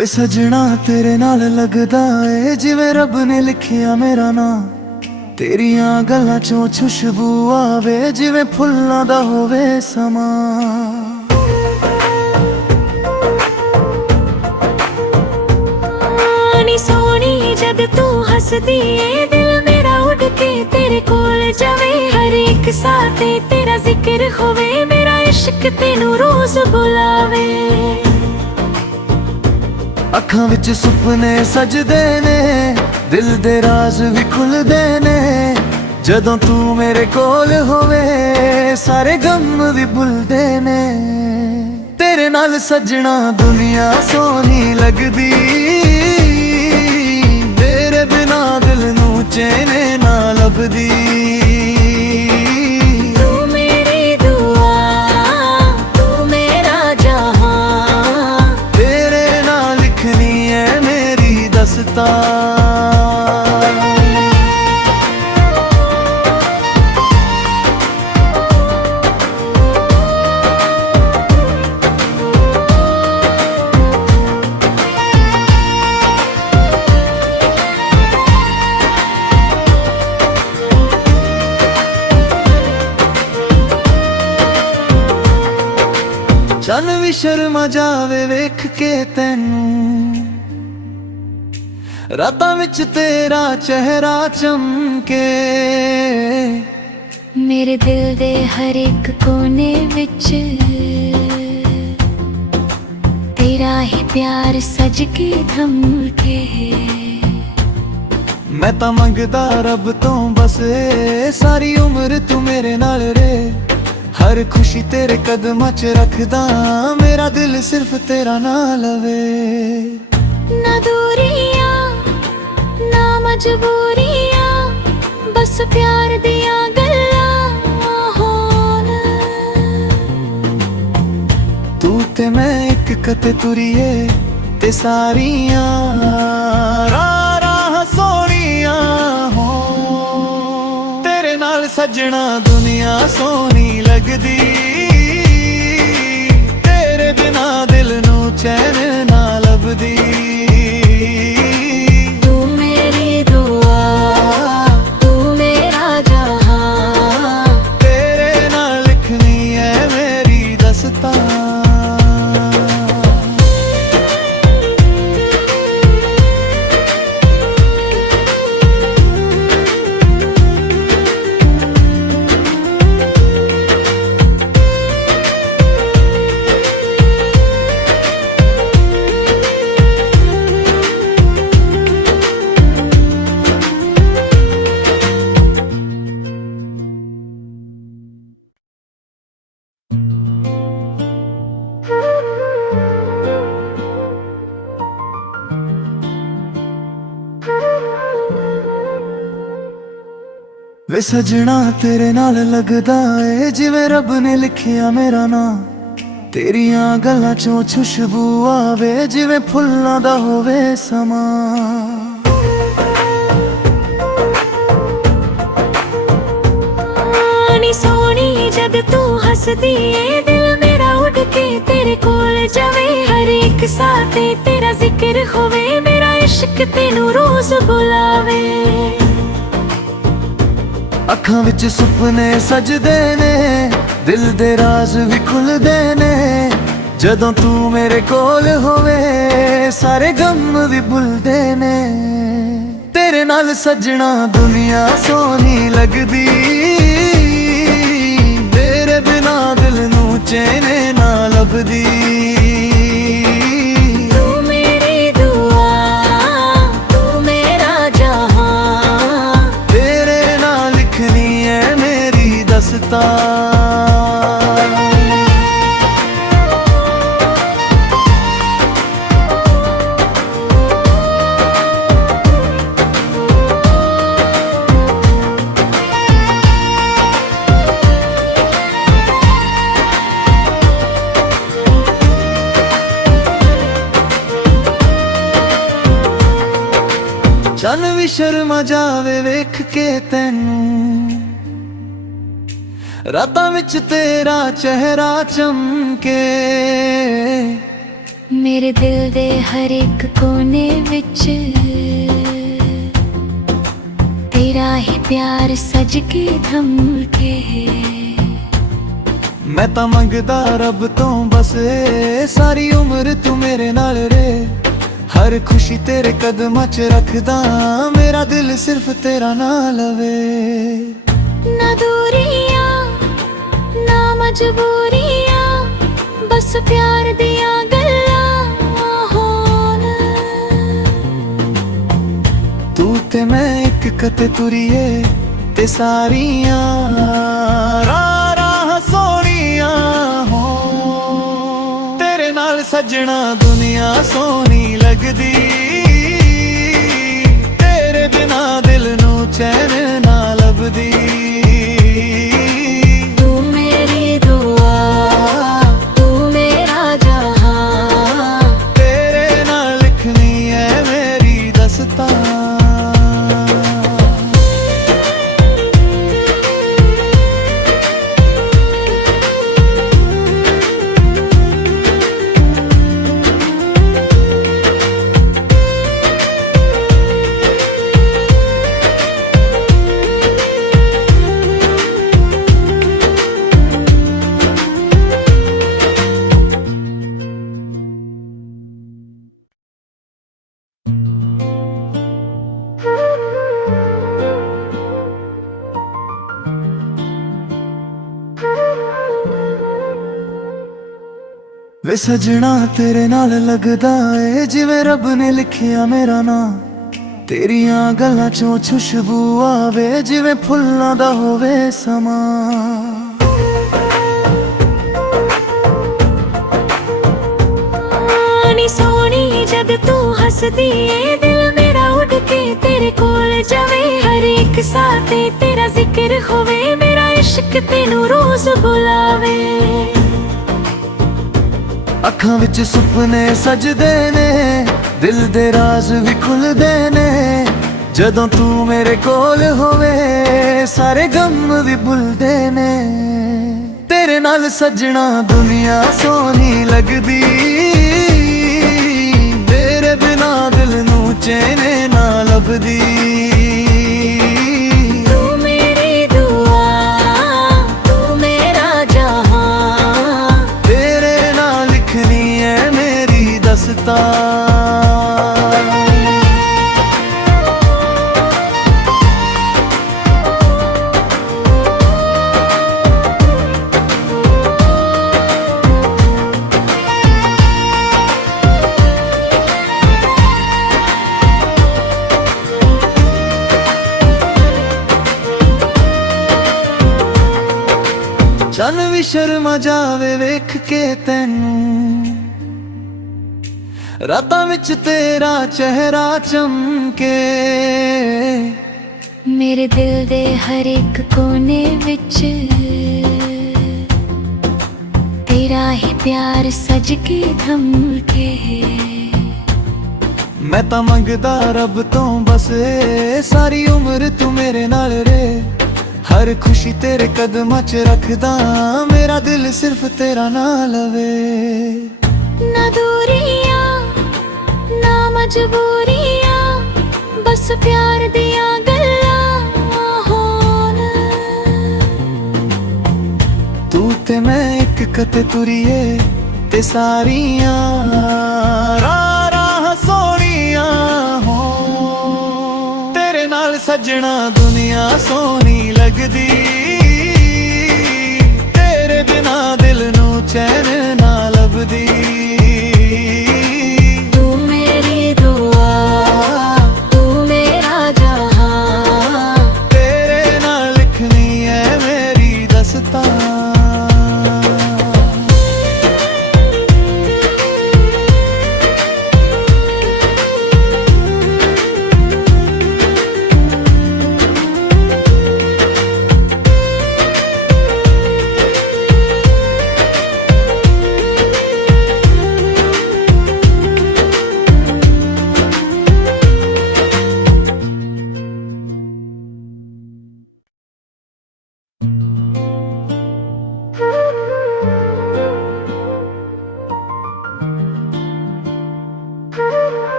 ਵੇ ਸਜਣਾ ਤੇਰੇ ਨਾਲ ਲੱਗਦਾ ਏ ਜਿਵੇਂ ਰੱਬ ਨੇ ਲਿਖਿਆ ਮੇਰਾ ਨਾਂ। ਤੇਰੀਆਂ ਗੱਲਾਂ ਚੋਂ ਖੁਸ਼ਬੂ ਆਵੇ ਜਿਵੇਂ ਫੁੱਲਾਂ ਦਾ ਹੋਵੇ ਸਮਾਂ। ਨੀ ਸੋਹਣੀ ਜਦ ਤੂੰ ਹੱਸਦੀ ਏ ਦਿਲ ਮੇਰਾ ਉੱਡ ਕੇ ਤੇਰੇ ਕੋਲ ਜਾਵੇ। ਹਰ ਇੱਕ ਸਾਹ ਤੇ ਤੇਰਾ ਜ਼ਿਕਰ ਹੋਵੇ, ਮੇਰਾ ਇਸ਼ਕ ਤੈਨੂੰ ਰੋਜ਼ ਬੁਲਾਵੇ। ਅੱਖਾਂ ਵਿੱਚ ਸੁਪਨੇ ਸਜਦੇ ਨੇ, ਦਿਲ ਦੇ ਰਾਜ਼ ਵੀ ਖੁੱਲਦੇ ਨੇ। ਜਦੋਂ ਤੂੰ ਮੇਰੇ ਕੋਲ ਹੋਵੇ ਸਾਰੇ ਗਮ ਵੀ ਭੁੱਲਦੇ ਨੇ। ਤੇਰੇ ਨਾਲ ਸਜਣਾ ਦੁਨੀਆ ਸੋਹਣੀ ਲੱਗਦੀ, ਤੇਰੇ ਬਿਨਾ ਦਿਲ ਨੂੰ ਚੈਨ ਨਾ ਲੱਭਦੀ। ਤੂੰ ਮੇਰੀ ਦੁਆ, ਤੂੰ ਮੇਰਾ ਜਹਾਂ, ਤੇਰੇ ਨਾਲ ਲਿਖਣੀ ਹੈ ਮੇਰੀ ਦਸਤਾਰ। ਚੰਨ ਵੀ ਸ਼ਰਮਾ ਜਾਵੇ ਵੇਖ ਕੇ ਤੈਨੂੰ, ਰਾਤਾਂ ਵਿੱਚ ਤੇਰਾ ਚਿਹਰਾ ਚਮਕੇ। ਮੇਰੇ ਦਿਲ ਦੇ ਹਰ ਇੱਕ ਕੋਨੇ ਵਿੱਚ ਤੇਰਾ ਹੀ ਪਿਆਰ ਸਜ ਕੇ ਧਮਕੇ। ਮੈਂ ਤਾਂ ਮੰਗਦਾ ਰੱਬ ਤੋਂ ਬਸ ਏ ਸਾਰੀ ਉਮਰ ਤੂੰ ਮੇਰੇ ਨਾਲ ਰਹੇ। ਹਰ ਖੁਸ਼ੀ ਤੇਰੇ ਕਦਮਾਂ 'ਚ ਰੱਖਦਾ, ਮੇਰਾ ਦਿਲ ਸਿਰਫ ਤੇਰਾ ਨਾਂ ਲਵੇ। ਨਾ ਦੂਰੀਆਂ ਨਾ ਮਜਬੂਰੀਆਂ, ਬਸ ਪਿਆਰ ਦੀਆਂ ਗੱਲਾਂ ਹੋਣ। ਤੂੰ ਤੇ ਮੈਂ ਇੱਕ ਕਤੇ ਤੁਰੀਏ ਤੇ ਸਾਰੀਆਂ ਰਾਹਾਂ ਸੋਹਣੀਆਂ ਹੋਣ। ਤੇਰੇ ਨਾਲ ਸਜਣਾ ਦੁਨੀਆ ਸੋਹਣੀ ਲੱਗਦੀ, ਤੇਰੇ ਬਿਨਾ ਦਿਲ ਨੂੰ ਚੈਨ ਨਾ ਲੱਭਦੀ। ਤੂੰ ਮੇਰੀ ਦੁਆ, ਤੂੰ ਮੇਰਾ ਜਹਾਂ, ਤੇਰੇ ਨਾਲ ਲਿਖਣੀ ਹੈ ਮੇਰੀ ਦਸਤਾਰ। ਵੇ ਸਜਣਾ ਤੇਰੇ ਨਾਲ ਲੱਗਦਾ ਏ ਜਿਵੇਂ ਰੱਬ ਨੇ ਲਿਖਿਆ ਮੇਰਾ ਨਾਂ। ਤੇਰੀਆਂ ਗੱਲਾਂ ਚੋਂ ਖੁਸ਼ਬੂ ਆਵੇ ਜਿਵੇਂ ਫੁੱਲਾਂ ਦਾ ਹੋਵੇ ਸਮਾਂ। ਨੀ ਸੋਹਣੀ ਜਦ ਤੂੰ ਹੱਸਦੀ ਏ ਦਿਲ ਮੇਰਾ ਉੱਡ ਕੇ ਤੇਰੇ ਕੋਲ ਜਾਵੇ। ਹਰ ਇੱਕ ਸਾਹ ਤੇ ਤੇਰਾ ਜ਼ਿਕਰ ਹੋਵੇ, ਮੇਰਾ ਇਸ਼ਕ ਤੈਨੂੰ ਰੋਜ਼ ਬੁਲਾਵੇ। ਅੱਖਾਂ ਵਿੱਚ ਸੁਪਨੇ ਸਜਦੇ ਨੇ, ਦਿਲ ਦੇ ਰਾਜ਼ ਵੀ ਖੁੱਲਦੇ ਨੇ। ਜਦੋਂ ਤੂੰ ਮੇਰੇ ਕੋਲ ਹੋਵੇ ਸਾਰੇ ਗਮ ਵੀ ਭੁੱਲਦੇ ਨੇ। ਤੇਰੇ ਨਾਲ ਸਜਣਾ ਦੁਨੀਆ ਸੋਹਣੀ ਲੱਗਦੀ, ਤੇਰੇ ਬਿਨਾ ਦਿਲ ਨੂੰ ਚੈਨ ਨਾ ਲੱਭਦੀ। ਤੂੰ ਮੇਰੀ ਦੁਆ, ਤੂੰ ਮੇਰਾ ਜਹਾਂ, ਤੇਰੇ ਨਾਲ ਲਿਖਣੀ ਹੈ ਮੇਰੀ ਦਸਤਾਰ। ਚੰਨ ਵੀ ਸ਼ਰਮਾ ਜਾਵੇ ਵੇਖ ਕੇ ਤੈਨੂੰ, ਰਾਤਾਂ ਵਿੱਚ ਤੇਰਾ ਚਿਹਰਾ ਚਮਕੇ। ਮੇਰੇ ਦਿਲ ਦੇ ਹਰ ਇੱਕ ਕੋਨੇ ਵਿੱਚ ਤੇਰਾ ਹੀ ਪਿਆਰ ਸਜ ਕੇ ਧਮਕੇ। ਮੈਂ ਤਾਂ ਮੰਗਦਾ ਰੱਬ ਤੋਂ ਬਸ ਸਾਰੀ ਉਮਰ ਤੂੰ ਮੇਰੇ ਨਾਲ ਰਹੇ। ਹਰ ਖੁਸ਼ੀ ਤੇਰੇ ਕਦਮਾਂ 'ਚ ਰੱਖਦਾ, ਮੇਰਾ ਦਿਲ ਸਿਰਫ ਤੇਰਾ ਨਾਂ ਲਵੇ। ਨਾ ਦੂਰੀਆਂ ਨਾ ਮਜਬੂਰੀਆਂ, ਬਸ ਪਿਆਰ ਦੀਆਂ ਗੱਲਾਂ ਹੋਣ। ਤੂੰ ਤੇ ਮੈਂ ਇੱਕ ਕਤੇ ਤੁਰੀਏ ਤੇ ਸਾਰੀਆਂ ਰਾਹਾਂ ਸੋਹਣੀਆਂ ਹੋਣ। ਤੇਰੇ ਨਾਲ ਸੱਜਣਾ ਦੁਨੀਆ ਸੋਹਣੀ ਲੱਗਦੀ, ਤੇਰੇ ਬਿਨਾ ਦਿਲ ਨੂੰ ਚੈਨ ਨਾ ਲੱਭਦੀ। ਤੂੰ ਮੇਰੀ ਦੁਆ, ਤੂੰ ਮੇਰਾ ਜਹਾਂ, ਤੇਰੇ ਨਾਲ ਲਿਖਣੀ ਹੈ ਮੇਰੀ ਦਸਤਾਂ। ਵੇ ਸਜਣਾ ਤੇਰੇ ਨਾਲ ਲੱਗਦਾ ਏ ਜਿਵੇਂ ਰੱਬ ਨੇ ਲਿਖਿਆ ਮੇਰਾ ਨਾਂ। ਤੇਰੀਆਂ ਗੱਲਾਂ ਚੋਂ ਖੁਸ਼ਬੂ ਆਵੇ ਜਿਵੇਂ ਫੁੱਲਾਂ ਦਾ ਹੋਵੇ ਸਮਾਂ। ਨੀ ਸੋਹਣੀ ਜਦ ਤੂੰ ਹੱਸਦੀ ਏ, ਦਿਲ ਮੇਰਾ ਉੱਡ ਕੇ ਤੇਰੇ ਕੋਲ ਜਾਵੇ। ਹਰ ਇੱਕ ਸਾਹ ਤੇ ਤੇਰਾ ਜ਼ਿਕਰ ਹੋਵੇ, ਮੇਰਾ ਇਸ਼ਕ ਤੈਨੂੰ ਰੋਜ਼ ਬੁਲਾਵੇ। ਅੱਖਾਂ ਵਿੱਚ ਸੁਪਨੇ ਸਜਦੇ ਨੇ, ਦਿਲ ਦੇ ਰਾਜ਼ ਵੀ ਖੁੱਲਦੇ ਨੇ। ਜਦੋਂ ਤੂੰ ਮੇਰੇ ਕੋਲ ਹੋਵੇ ਸਾਰੇ ਗਮ ਵੀ ਭੁੱਲਦੇ ਨੇ। ਤੇਰੇ ਨਾਲ ਸੱਜਣਾ ਦੁਨੀਆ ਸੋਹਣੀ ਲੱਗਦੀ, ਤੇਰੇ ਬਿਨਾ ਦਿਲ ਨੂੰ ਚੈਨ ਨਾ ਲੱਭਦੀ। ਤੂੰ ਮੇਰੀ ਦੁਆ, ਤੂੰ ਮੇਰਾ ਜਹਾਂ, ਤੇਰੇ ਨਾਲ ਲਿਖਣੀ ਹੈ ਮੇਰੀ ਦਸਤਾਂ। ਚੰਨ ਵੀ ਸ਼ਰਮਾ ਜਾਵੇ ਵੇਖ ਕੇ ਤੈਨੂੰ, ਰਾਤਾਂ ਵਿੱਚ ਤੇਰਾ ਚਿਹਰਾ ਚਮਕੇ। ਮੇਰੇ ਦਿਲ ਦੇ ਹਰ ਇੱਕ ਕੋਨੇ ਵਿੱਚ ਤੇਰਾ ਹੀ ਪਿਆਰ ਸਜ ਕੇ ਧਮਕੇ। ਮੈਂ ਤਾਂ ਮੰਗਦਾ ਰੱਬ ਤੋਂ ਬਸ ਸਾਰੀ ਉਮਰ ਤੂੰ ਮੇਰੇ ਨਾਲ ਰਹੇ। ਹਰ ਖੁਸ਼ੀ ਤੇਰੇ ਕਦਮਾਂ 'ਚ ਰੱਖਦਾ, ਮੇਰਾ ਦਿਲ ਸਿਰਫ ਤੇਰਾ ਨਾਂ ਲਵੇ। ਨਾ ਦੂਰੀਆਂ ਨਾ ਮਜਬੂਰੀਆਂ, ਬਸ ਪਿਆਰ ਦੀਆਂ ਗੱਲਾਂ ਹੋਣ। ਤੂੰ ਤੇ ਮੈਂ ਇੱਕ ਕਤੇ ਤੁਰੀਏ ਤੇ ਸਾਰੀਆਂ ਰਾਹਾਂ ਸੋਹਣੀਆਂ ਹੋਣ। ਤੇਰੇ ਨਾਲ ਸੱਜਣਾ ਦੁਨੀਆ ਸੋਹਣੀ ਲੱਗਦੀ, ਤੇਰੇ ਬਿਨਾ ਦਿਲ ਨੂੰ ਚੈਨ ਨਾ ਲੱਭਦੀ। ਤੂੰ ਮੇਰੀ ਦੁਆ, ਤੂੰ ਮੇਰਾ ਜਹਾਂ, ਤੇਰੇ ਨਾਲ ਲਿਖਣੀ ਹੈ ਮੇਰੀ ਦਸਤਾਂ।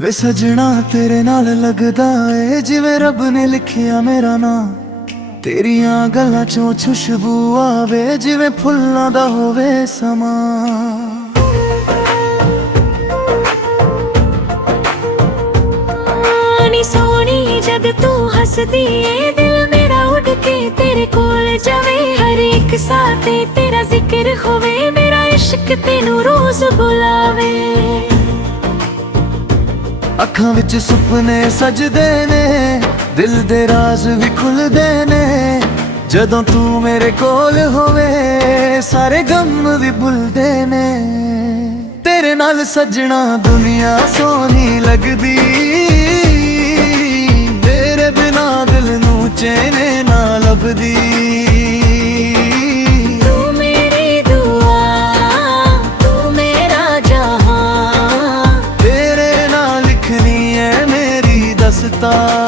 ਵੇ ਸਜਣਾ ਤੇਰੇ ਨਾਲ ਲੱਗਦਾ ਏ ਜਿਵੇਂ ਰੱਬ ਨੇ ਲਿਖਿਆ ਮੇਰਾ ਨਾਂ। ਤੇਰੀਆਂ ਗੱਲਾਂ ਚੋਂ ਖੁਸ਼ਬੂ ਆਵੇ ਜਿਵੇਂ ਫੁੱਲਾਂ ਦਾ ਹੋਵੇ ਸਮਾਂ। ਨੀ ਸੋਹਣੀ ਜਦ ਤੂੰ ਹੱਸਦੀ ਏ ਦਿਲ ਮੇਰਾ ਉੱਡ ਕੇ ਤੇਰੇ ਕੋਲ ਜਾਵੇ। ਹਰ ਇੱਕ ਸਾਹ ਤੇ ਤੇਰਾ ਜ਼ਿਕਰ ਹੋਵੇ, ਮੇਰਾ ਇਸ਼ਕ ਤੈਨੂੰ ਰੋਜ਼ ਬੁਲਾਵੇ। ਅੱਖਾਂ ਵਿੱਚ ਸੁਪਨੇ ਸਜਦੇ ਨੇ, ਦਿਲ ਦੇ ਰਾਜ਼ ਵੀ ਖੁੱਲਦੇ ਨੇ। ਜਦੋਂ ਤੂੰ ਮੇਰੇ ਕੋਲ ਹੋਵੇ ਸਾਰੇ ਗਮ ਵੀ ਭੁੱਲਦੇ ਨੇ। ਤੇਰੇ ਨਾਲ ਸਜਣਾ ਦੁਨੀਆ ਸੋਹਣੀ ਲੱਗਦੀ, ਤੇਰੇ ਬਿਨਾ ਦਿਲ ਨੂੰ ਚੈਨ ਨਾ ਲੱਭਦੀ। ਤੂੰ ਮੇਰੀ ਦੁਆ, ਤੂੰ ਮੇਰਾ ਜਹਾਂ, ਤੇਰੇ ਨਾਲ ਲਿਖਣੀ ਹੈ ਮੇਰੀ ਦਸਤਾਰ।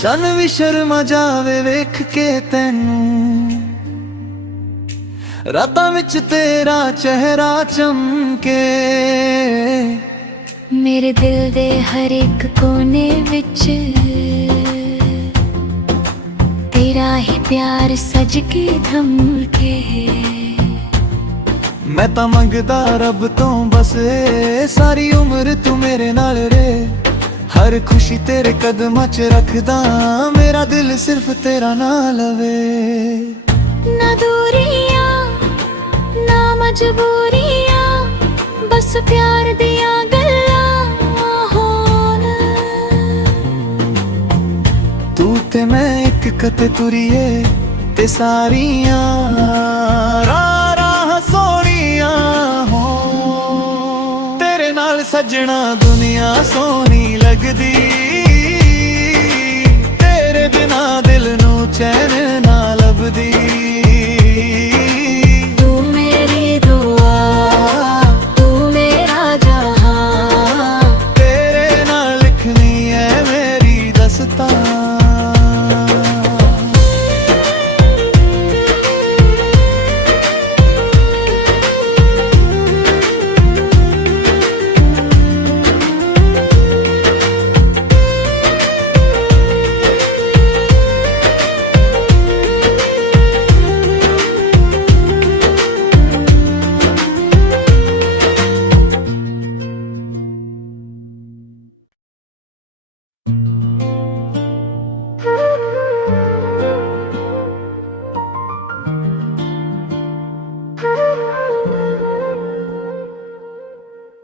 ਚੰਨ ਵੀ ਸ਼ਰਮਾ ਜਾਵੇ ਵੇਖ ਕੇ ਤੈਨੂੰ, ਰਾਤਾਂ ਵਿੱਚ ਤੇਰਾ ਚਿਹਰਾ ਚਮਕੇ। ਮੇਰੇ ਦਿਲ ਦੇ ਹਰ ਇੱਕ ਕੋਨੇ ਵਿੱਚ ਤੇਰਾ ਹੀ ਪਿਆਰ ਸਜ ਕੇ ਧਮਕੇ। ਮੈਂ ਤਾਂ ਮੰਗਦਾ ਰੱਬ ਤੋਂ ਬਸ ਏ ਸਾਰੀ ਉਮਰ ਤੂੰ ਮੇਰੇ ਨਾਲ ਰਹੇ। ਹਰ ਖੁਸ਼ੀ ਤੇਰੇ ਕਦਮਾਂ 'ਚ ਰੱਖਦਾ, ਮੇਰਾ ਦਿਲ ਸਿਰਫ ਤੇਰਾ ਨਾਂ ਲਵੇ। ਨਾ ਦੂਰੀਆਂ ਨਾ ਮਜਬੂਰੀਆਂ, ਬਸ ਪਿਆਰ ਦੀਆਂ ਗੱਲਾਂ ਹੋਣ। ਤੂੰ ਤੇ ਮੈਂ ਇੱਕ ਕਤੇ ਤੁਰੀਏ ਤੇ ਸਾਰੀਆਂ ਰਾਹਾਂ ਸੋਹਣੀਆਂ ਹੋਣ। ਤੇਰੇ ਨਾਲ ਸਜਣਾ ਦੁਨੀਆ ਸੋਹਣੀ ਲੱਗਦੀ, ਤੇਰੇ ਬਿਨਾ ਦਿਲ ਨੂੰ ਚੈਨ ਨਾ ਲੱਭਦੀ। ਤੂੰ ਮੇਰੀ ਦੁਆ, ਤੂੰ ਮੇਰਾ ਜਹਾਂ, ਤੇਰੇ ਨਾਲ ਲਿਖਣੀ ਹੈ ਮੇਰੀ ਦਸਤਾਰ।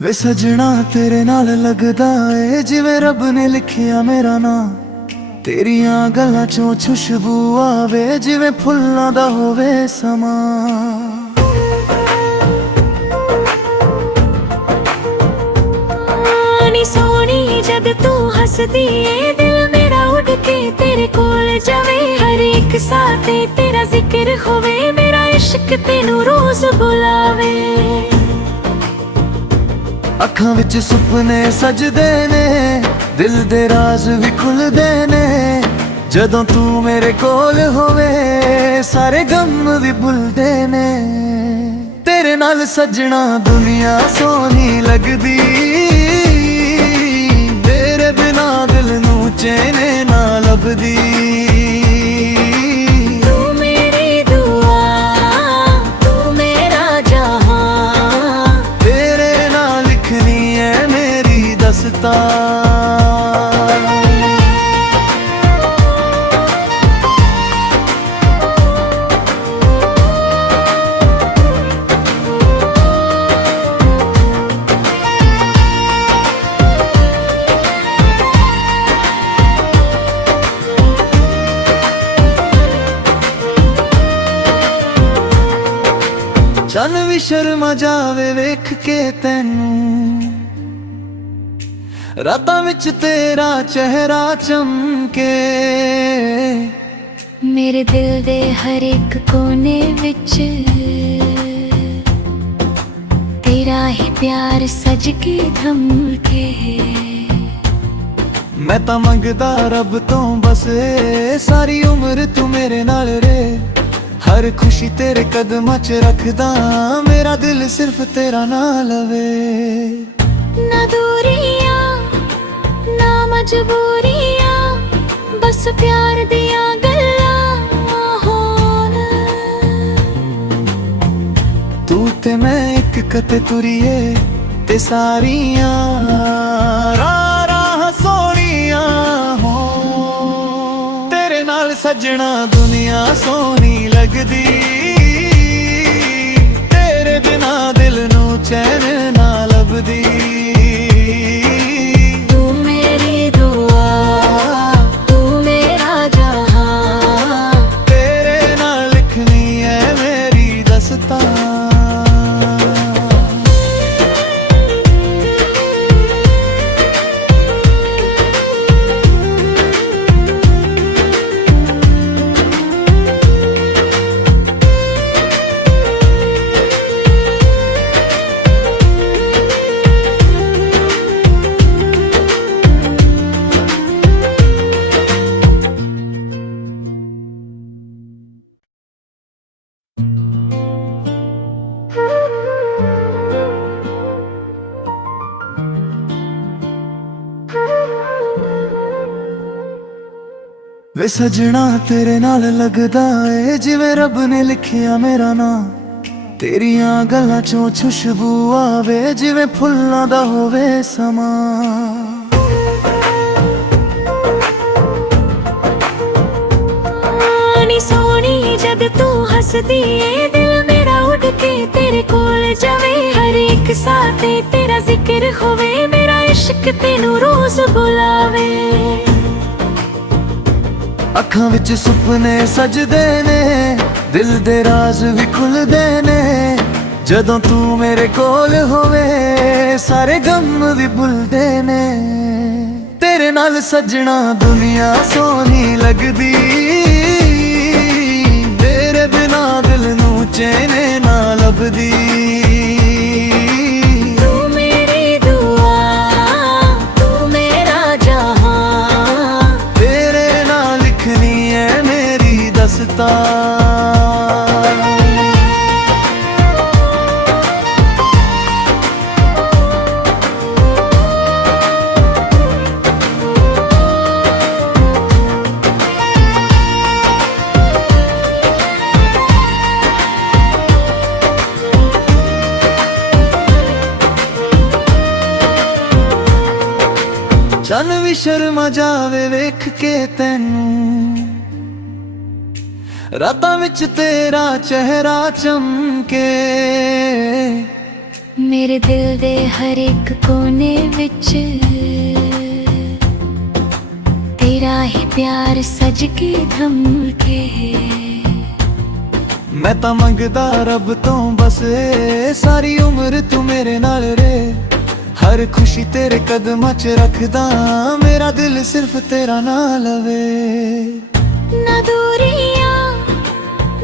ਵੇ ਸਜਣਾ ਤੇਰੇ ਨਾਲ ਲੱਗਦਾ ਏ ਜਿਵੇਂ ਰੱਬ ਨੇ ਲਿਖਿਆ ਮੇਰਾ ਨਾਂ। ਤੇਰੀਆਂ ਗੱਲਾਂ ਚੋਂ ਖੁਸ਼ਬੂ ਆਵੇ ਜਿਵੇਂ ਫੁੱਲਾਂ ਦਾ ਹੋਵੇ ਸਮਾਂ। ਨੀ ਸੋਹਣੀ ਜਦ ਤੂੰ ਹੱਸਦੀ ਏ ਦਿਲ ਮੇਰਾ ਉੱਡ ਕੇ ਤੇਰੇ ਕੋਲ ਜਾਵੇ। ਹਰ ਇੱਕ ਸਾਹ ਤੇ ਤੇਰਾ ਜ਼ਿਕਰ ਹੋਵੇ, ਮੇਰਾ ਇਸ਼ਕ ਤੈਨੂੰ ਰੋਜ਼ ਬੁਲਾਵੇ। ਅੱਖਾਂ ਵਿੱਚ ਸੁਪਨੇ ਸਜਦੇ ਨੇ, ਦਿਲ ਦੇ ਰਾਜ਼ ਵੀ ਖੁੱਲਦੇ ਨੇ। ਜਦੋਂ ਤੂੰ ਮੇਰੇ ਕੋਲ ਹੋਵੇ ਸਾਰੇ ਗਮ ਵੀ ਭੁੱਲਦੇ ਨੇ। ਤੇਰੇ ਨਾਲ ਸਜਣਾ ਦੁਨੀਆ ਸੋਹਣੀ ਲੱਗਦੀ, ਤੇਰੇ ਬਿਨਾ ਦਿਲ ਨੂੰ ਚੈਨ ਨਾ ਲੱਭਦੀ। ਤੂੰ ਮੇਰੀ ਦੁਆ, ਤੂੰ ਮੇਰਾ ਜਹਾਂ, ਤੇਰੇ ਨਾਲ ਲਿਖਣੀ ਹੈ ਮੇਰੀ ਦਸਤਾਰ। ਚੰਨ ਵੀ ਸ਼ਰਮਾ ਜਾਵੇ ਵੇਖ ਕੇ ਤੈਨੂੰ, ਰਾਤਾਂ ਵਿੱਚ ਤੇਰਾ ਚਿਹਰਾ ਚਮਕੇ। ਮੇਰੇ ਦਿਲ ਦੇ ਹਰ ਇੱਕ ਕੋਨੇ ਵਿੱਚ ਤੇਰਾ ਹੀ ਪਿਆਰ ਸਜ ਕੇ ਥੰਮ ਕੇ। ਮੈਂ ਤਾਂ ਮੰਗਦਾ ਰੱਬ ਤੋਂ ਬਸ ਇਹ ਸਾਰੀ ਉਮਰ ਤੂੰ ਮੇਰੇ ਨਾਲ ਰਹੇ। ਹਰ ਖੁਸ਼ੀ ਤੇਰੇ ਕਦਮਾਂ 'ਚ ਰੱਖਦਾ, ਮੇਰਾ ਦਿਲ ਸਿਰਫ ਤੇਰਾ ਨਾਂ ਲਵੇ। ਨਾ ਦੂਰੀਆਂ ਨਾ ਮਜਬੂਰੀਆਂ, ਬਸ ਪਿਆਰ ਦੀਆਂ ਗੱਲਾਂ ਹੋਣ। ਤੂੰ ਤੇ ਮੈਂ ਇੱਕ ਕਤੇ ਤੁਰੀਏ ਤੇ ਸਾਰੀਆਂ ਰਾਹਾਂ ਸੋਹਣੀਆਂ ਹੋਣ। ਤੇਰੇ ਨਾਲ ਸੱਜਣਾ ਦੁਨੀਆ ਸੋਹਣੀ ਲੱਗਦੀ, ਤੇਰੇ ਬਿਨਾ ਦਿਲ ਨੂੰ ਚੈਨ ਨਾ ਲੱਭਦੀ। ਤੂੰ ਮੇਰੀ ਦੁਆ ਤੂੰ ਮੇਰਾ ਜਹਾਂ, ਤੇਰੇ ਨਾਲ ਲਿਖਣੀ ਹੈ ਮੇਰੀ ਦਸਤਾਂ। ਵੇ ਸਜਣਾ ਤੇਰੇ ਨਾਲ ਲੱਗਦਾ ਏ ਜਿਵੇਂ ਰੱਬ ਨੇ ਲਿਖਿਆ ਮੇਰਾ ਨਾਂ। ਤੇਰੀਆਂ ਗੱਲਾਂ ਚੋਂ ਖੁਸ਼ਬੂ ਆਵੇ ਜਿਵੇਂ ਫੁੱਲਾਂ ਦਾ ਹੋਵੇ ਸਮਾਂ। ਨੀ ਸੋਹਣੀ ਜਦ ਤੂੰ ਹੱਸਦੀ ਏ, ਦਿਲ ਮੇਰਾ ਉੱਡ ਕੇ ਤੇਰੇ ਕੋਲ ਜਾਵੇ। ਹਰ ਇੱਕ ਸਾਹ ਤੇ ਤੇਰਾ ਜ਼ਿਕਰ ਹੋਵੇ, ਮੇਰਾ ਇਸ਼ਕ ਤੈਨੂੰ ਰੋਜ਼ ਬੁਲਾਵੇ। ਅੱਖਾਂ ਵਿੱਚ ਸੁਪਨੇ ਸਜਦੇ ਨੇ, ਦਿਲ ਦੇ ਰਾਜ਼ ਵੀ ਖੁੱਲਦੇ ਨੇ। ਜਦੋਂ ਤੂੰ ਮੇਰੇ ਕੋਲ ਹੋਵੇ ਸਾਰੇ ਗਮ ਵੀ ਭੁੱਲਦੇ ਨੇ। ਤੇਰੇ ਨਾਲ ਸੱਜਣਾ ਦੁਨੀਆ ਸੋਹਣੀ ਲੱਗਦੀ, ਤੇਰੇ ਬਿਨਾ ਦਿਲ ਨੂੰ ਚੈਨ ਨਾ ਲੱਭਦੀ। ਤੂੰ ਮੇਰੀ ਦੁਆ ਤੂੰ ਮੇਰਾ ਜਹਾਂ, ਤੇਰੇ ਨਾਲ ਲਿਖਣੀ ਹੈ ਮੇਰੀ ਦਸਤਾਂ। ਚੰਨ ਵੀ ਸ਼ਰਮਾ ਜਾਵੇ ਵੇਖ ਕੇ ਤੈਨੂੰ, ਰਾਤਾਂ ਵਿੱਚ ਤੇਰਾ ਚਿਹਰਾ ਚਮਕੇ। ਮੇਰੇ ਦਿਲ ਦੇ ਹਰ ਇੱਕ ਕੋਨੇ ਵਿੱਚ ਤੇਰਾ ਹੀ ਪਿਆਰ ਸਜ ਕੇ ਥੰਮ ਕੇ। ਮੈਂ ਤਾਂ ਮੰਗਦਾ ਰੱਬ ਤੋਂ ਬਸ ਇਹ ਸਾਰੀ ਉਮਰ ਤੂੰ ਮੇਰੇ ਨਾਲ ਰਹੇ। ਹਰ ਖੁਸ਼ੀ ਤੇਰੇ ਕਦਮਾਂ 'ਚ ਰੱਖਦਾ, ਮੇਰਾ ਦਿਲ ਸਿਰਫ ਤੇਰਾ ਨਾਂ ਲਵੇ। ਨਾ ਦੂਰੀਆਂ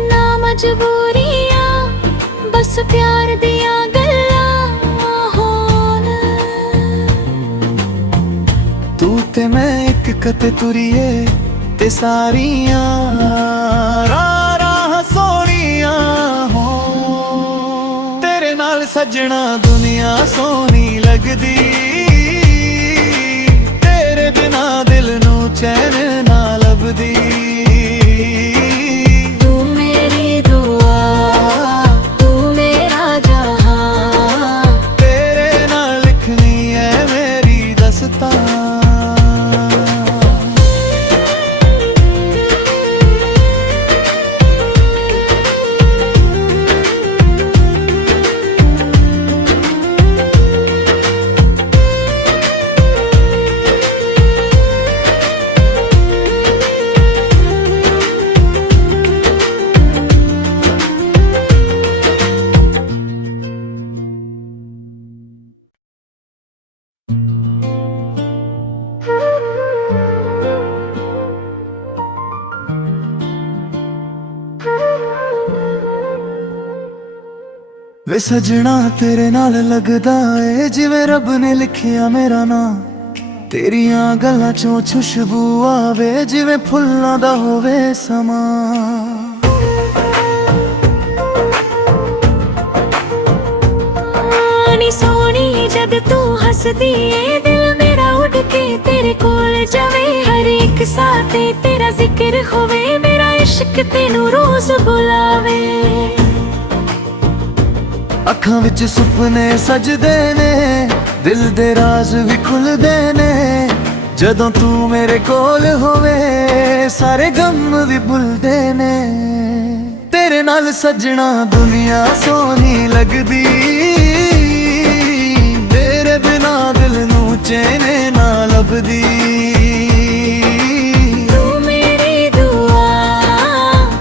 ਨਾ ਮਜਬੂਰੀਆਂ, ਬਸ ਪਿਆਰ ਦੀਆਂ ਗੱਲਾਂ ਹੋਣ। ਤੂੰ ਤੇ ਮੈਂ ਇੱਕ ਕਤੇ ਤੁਰੀਏ ਤੇ ਸਾਰੀਆਂ ਰਾਹਾਂ ਸੋਹਣੀਆਂ ਹੋਣ। ਤੇਰੇ ਨਾਲ ਸੱਜਣਾ ਦੁਨੀਆ ਸੋਹਣੀ ਲੱਗਦੀ, ਤੇਰੇ ਬਿਨਾ ਦਿਲ ਨੂੰ ਚੈਨ ਨਾ ਲੱਭਦੀ। ਤੂੰ ਮੇਰੀ ਦੁਆ ਤੂੰ ਮੇਰਾ ਜਹਾਂ, ਤੇਰੇ ਨਾਲ ਲਿਖਣੀ ਹੈ ਮੇਰੀ ਦਸਤਾਂ। ਵੇ ਸਜਣਾ ਤੇਰੇ ਨਾਲ ਲੱਗਦਾ ਏ ਜਿਵੇਂ ਰੱਬ ਨੇ ਲਿਖਿਆ ਮੇਰਾ ਨਾਂ। ਤੇਰੀਆਂ ਗੱਲਾਂ ਚੋਂ ਖੁਸ਼ਬੂ ਆਵੇ ਜਿਵੇਂ ਫੁੱਲਾਂ ਦਾ ਹੋਵੇ ਸਮਾਂ। ਨੀ ਸੋਹਣੀ ਜਦ ਤੂੰ ਹੱਸਦੀ ਏ ਦਿਲ ਮੇਰਾ ਉੱਡ ਕੇ ਤੇਰੇ ਕੋਲ ਜਾਵੇ। ਹਰ ਇੱਕ ਸਾਹ ਤੇ ਤੇਰਾ ਜ਼ਿਕਰ ਹੋਵੇ, ਮੇਰਾ ਇਸ਼ਕ ਤੈਨੂੰ ਰੋਜ਼ ਬੁਲਾਵੇ। ਅੱਖਾਂ ਵਿੱਚ ਸੁਪਨੇ ਸਜਦੇ ਨੇ, ਦਿਲ ਦੇ ਰਾਜ਼ ਵੀ ਖੁੱਲਦੇ ਨੇ। ਜਦੋਂ ਤੂੰ ਮੇਰੇ ਕੋਲ ਹੋਵੇ ਸਾਰੇ ਗਮ ਵੀ ਭੁੱਲਦੇ ਨੇ। ਤੇਰੇ ਨਾਲ ਸਜਣਾ ਦੁਨੀਆ ਸੋਹਣੀ ਲੱਗਦੀ, ਤੇਰੇ ਬਿਨਾ ਦਿਲ ਨੂੰ ਚੈਨ ਨਾ ਲੱਭਦੀ। ਤੂੰ ਮੇਰੀ ਦੁਆ,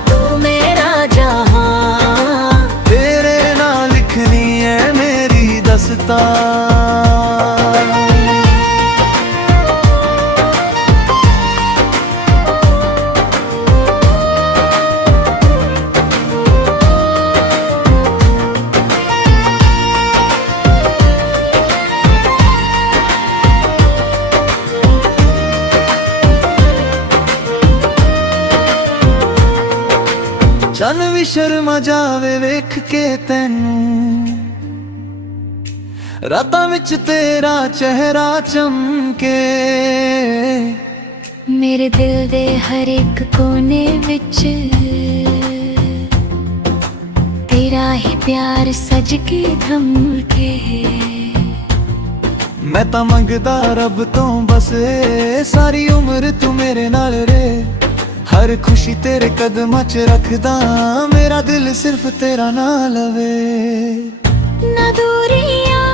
ਤੂੰ ਮੇਰਾ ਜਹਾਂ, ਤੇਰੇ ਨਾਲ ਲਿਖਣੀ ਹੈ ਮੇਰੀ ਦਸਤਾਰ। ਚੰਨ ਵੀ ਸ਼ਰਮਾ ਜਾਵੇ ਵੇਖ ਕੇ ਤੈਨੂੰ, ਰਾਤਾਂ ਵਿੱਚ ਤੇਰਾ ਚਿਹਰਾ ਚਮਕੇ। ਮੇਰੇ ਦਿਲ ਦੇ ਹਰ ਇੱਕ ਕੋਨੇ ਵਿੱਚ ਤੇਰਾ ਹੀ ਪਿਆਰ ਸਜ ਕੇ ਧਮਕੇ। ਮੈਂ ਤਾਂ ਮੰਗਦਾ ਰੱਬ ਤੋਂ ਬਸ ਏ ਸਾਰੀ ਉਮਰ ਤੂੰ ਮੇਰੇ ਨਾਲ ਰਹੇ। ਹਰ ਖੁਸ਼ੀ ਤੇਰੇ ਕਦਮਾਂ 'ਚ ਰੱਖਦਾ, ਮੇਰਾ ਦਿਲ ਸਿਰਫ ਤੇਰਾ ਨਾਂ ਲਵੇ। ਨਾ ਦੂਰੀਆਂ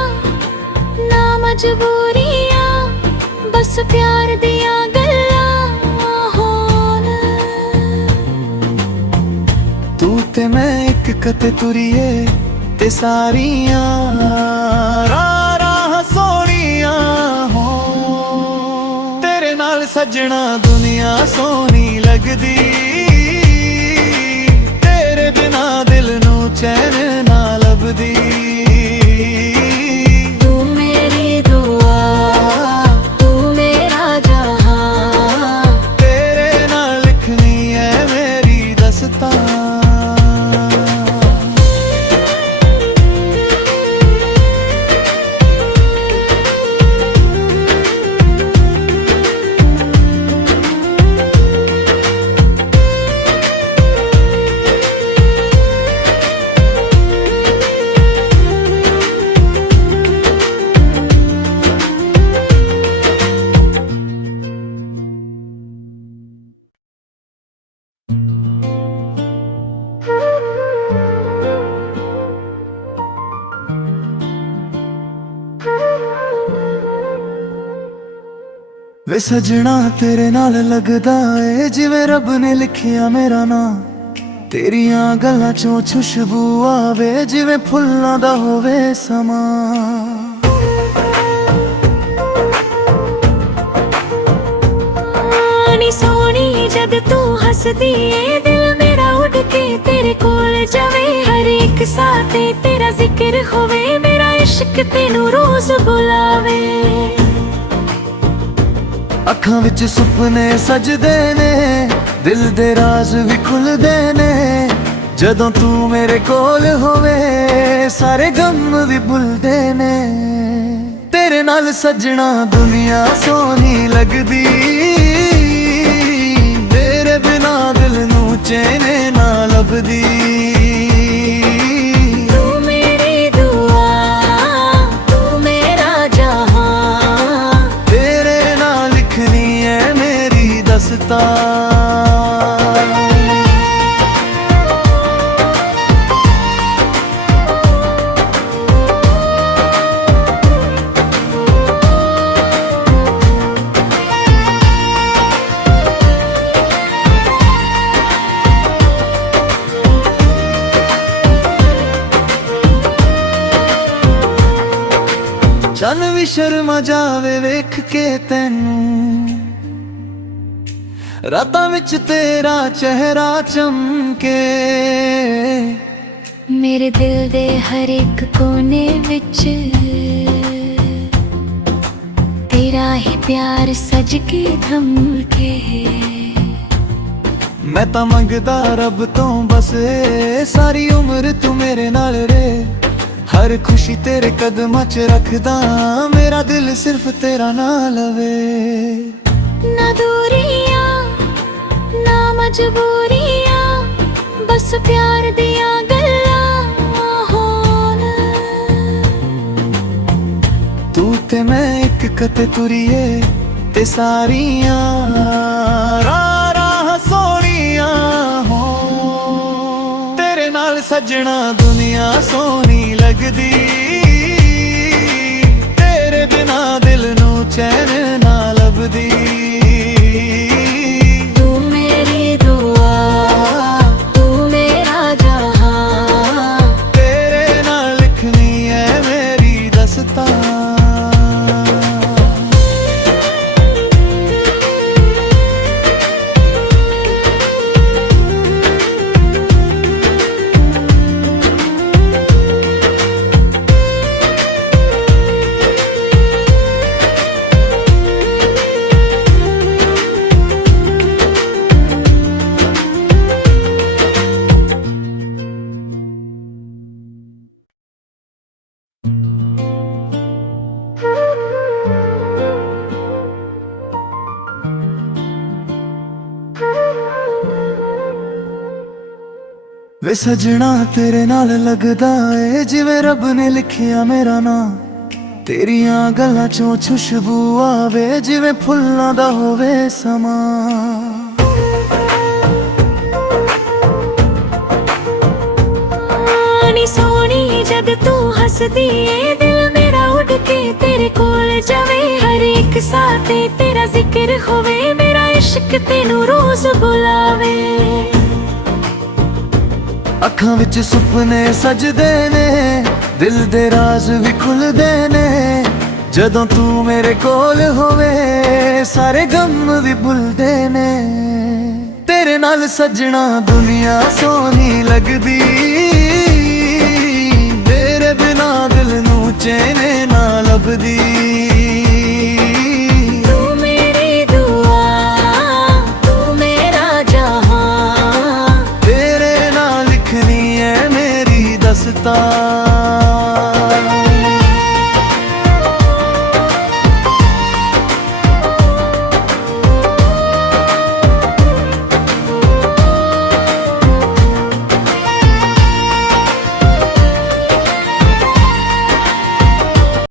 ਨਾ ਮਜਬੂਰੀਆਂ, ਬਸ ਪਿਆਰ ਦੀਆਂ ਗੱਲਾਂ ਹੋਣ। ਤੂੰ ਤੇ ਮੈਂ ਇੱਕ ਕਤੇ ਤੁਰੀਏ ਤੇ ਸਾਰੀਆਂ ਰਾਹਾਂ ਸੋਹਣੀਆਂ ਹੋਣ। ਤੇਰੇ ਨਾਲ ਸਜਣਾ ਦੁਨੀਆ ਸੋਹਣੀ ਲੱਗਦੀ, ਤੇਰੇ ਬਿਨਾ ਦਿਲ ਨੂੰ ਚੈਨ ਨਾ ਲੱਭਦੀ। ਤੂੰ ਮੇਰੀ ਦੁਆ, ਤੂੰ ਮੇਰਾ ਜਹਾਂ, ਤੇਰੇ ਨਾਲ ਲਿਖਣੀ ਹੈ ਮੇਰੀ ਦਸਤਾਰ। ਵੇ ਸਜਣਾ ਤੇਰੇ ਨਾਲ ਲੱਗਦਾ ਏ ਜਿਵੇਂ ਰੱਬ ਨੇ ਲਿਖਿਆ ਮੇਰਾ ਨਾਂ। ਤੇਰੀਆਂ ਗੱਲਾਂ ਚੋਂ ਖੁਸ਼ਬੂ ਆਵੇ ਜਿਵੇਂ ਫੁੱਲਾਂ ਦਾ ਹੋਵੇ ਸਮਾਂ। ਨੀ ਸੋਹਣੀ ਜਦ ਤੂੰ ਹੱਸਦੀ ਏ ਦਿਲ ਮੇਰਾ ਉੱਡ ਕੇ ਤੇਰੇ ਕੋਲ ਜਾਵੇ। ਹਰ ਇੱਕ ਸਾਹ ਤੇ ਤੇਰਾ ਜ਼ਿਕਰ ਹੋਵੇ, ਮੇਰਾ ਇਸ਼ਕ ਤੈਨੂੰ ਰੋਜ਼ ਬੁਲਾਵੇ। ਅੱਖਾਂ ਵਿੱਚ ਸੁਪਨੇ ਸਜਦੇ ਨੇ, ਦਿਲ ਦੇ ਰਾਜ਼ ਵੀ ਖੁੱਲਦੇ ਨੇ। ਜਦੋਂ ਤੂੰ ਮੇਰੇ ਕੋਲ ਹੋਵੇ ਸਾਰੇ ਗਮ ਵੀ ਭੁੱਲਦੇ ਨੇ। ਤੇਰੇ ਨਾਲ ਸਜਣਾ ਦੁਨੀਆ ਸੋਹਣੀ ਲੱਗਦੀ, ਤੇਰੇ ਬਿਨਾ ਦਿਲ ਨੂੰ ਚੈਨ ਨਾ ਲੱਭਦੀ। ਤੂੰ ਮੇਰੀ ਦੁਆ, ਤੂੰ ਮੇਰਾ ਜਹਾਂ, ਤੇਰੇ ਨਾਲ ਲਿਖਣੀ ਹੈ ਮੇਰੀ ਦਸਤਾਰ। ਚੰਨ ਵੀ ਸ਼ਰਮਾ ਜਾਵੇ ਵੇਖ ਕੇ ਤੈਨੂੰ, ਰਾਤਾਂ ਵਿੱਚ ਤੇਰਾ ਚਿਹਰਾ ਚਮਕੇ। ਮੇਰੇ ਦਿਲ ਦੇ ਹਰ ਇੱਕ ਕੋਨੇ ਵਿੱਚ ਤੇਰਾ ਹੀ ਪਿਆਰ ਸਜ ਕੇ ਧਮਕੇ। ਮੈਂ ਤਾਂ ਮੰਗਦਾ ਰੱਬ ਤੋਂ ਬਸ ਏ, ਸਾਰੀ ਉਮਰ ਤੂੰ ਮੇਰੇ ਨਾਲ ਰਹੇ। ਹਰ ਖੁਸ਼ੀ ਤੇਰੇ ਕਦਮਾਂ 'ਚ ਰੱਖਦਾ, ਮੇਰਾ ਦਿਲ ਸਿਰਫ ਤੇਰਾ ਨਾਂ ਲਵੇ। ਨਾ ਦੂਰੀਆਂ ਨਾ ਮਜਬੂਰੀਆਂ, ਬਸ ਪਿਆਰ ਦੀਆਂ ਗੱਲਾਂ ਹੋਣ। ਤੂੰ ਤੇ ਮੈਂ ਇੱਕ ਕਤੇ ਤੁਰੀਏ ਤੇ ਸਾਰੀਆਂ ਰਾਹਾਂ ਸੋਹਣੀਆਂ ਹੋਣ। ਤੇਰੇ ਨਾਲ ਸੱਜਣਾ ਦੁਨੀਆ ਸੋਹਣੀ ਲੱਗਦੀ, ਤੇਰੇ ਬਿਨਾ ਦਿਲ ਨੂੰ ਚੈਨ ਨਾ ਲੱਭਦੀ। ਤੂੰ ਮੇਰੀ ਦੁਆ, ਤੂੰ ਮੇਰਾ ਜਹਾਂ, ਤੇਰੇ ਨਾਲ ਲਿਖਣੀ ਹੈ ਮੇਰੀ ਦਸਤਾਂ। ਵੇ ਸਜਣਾ ਤੇਰੇ ਨਾਲ ਲੱਗਦਾ ਏ ਜਿਵੇਂ ਰੱਬ ਨੇ ਲਿਖਿਆ ਮੇਰਾ ਨਾਂ। ਤੇਰੀਆਂ ਗੱਲਾਂ ਚੋਂ ਖੁਸ਼ਬੂ ਆਵੇ ਜਿਵੇਂ ਫੁੱਲਾਂ ਦਾ ਹੋਵੇ ਸਮਾਂ। ਨੀ ਸੋਹਣੀ ਜਦ ਤੂੰ ਹੱਸਦੀ ਏ, ਦਿਲ ਮੇਰਾ ਉੱਡ ਕੇ ਤੇਰੇ ਕੋਲ ਜਾਵੇ। ਹਰ ਇੱਕ ਸਾਹ ਤੇ ਤੇਰਾ ਜ਼ਿਕਰ ਹੋਵੇ, ਮੇਰਾ ਇਸ਼ਕ ਤੈਨੂੰ ਰੋਜ਼ ਬੁਲਾਵੇ। ਅੱਖਾਂ ਵਿੱਚ ਸੁਪਨੇ ਸਜਦੇ ਨੇ, ਦਿਲ ਦੇ ਰਾਜ਼ ਵੀ ਖੁੱਲਦੇ ਨੇ। ਜਦੋਂ ਤੂੰ ਮੇਰੇ ਕੋਲ ਹੋਵੇ ਸਾਰੇ ਗਮ ਵੀ ਭੁੱਲਦੇ ਨੇ। ਤੇਰੇ ਨਾਲ ਸੱਜਣਾ ਦੁਨੀਆ ਸੋਹਣੀ ਲੱਗਦੀ, ਤੇਰੇ ਬਿਨਾ ਦਿਲ ਨੂੰ ਚੈਨ ਨਾ ਲੱਭਦੀ। ਤੂੰ ਮੇਰੀ ਦੁਆ, ਤੂੰ ਮੇਰਾ ਜਹਾਂ, ਤੇਰੇ ਨਾਲ ਲਿਖਣੀ ਹੈ ਮੇਰੀ ਦਸਤਾਂ।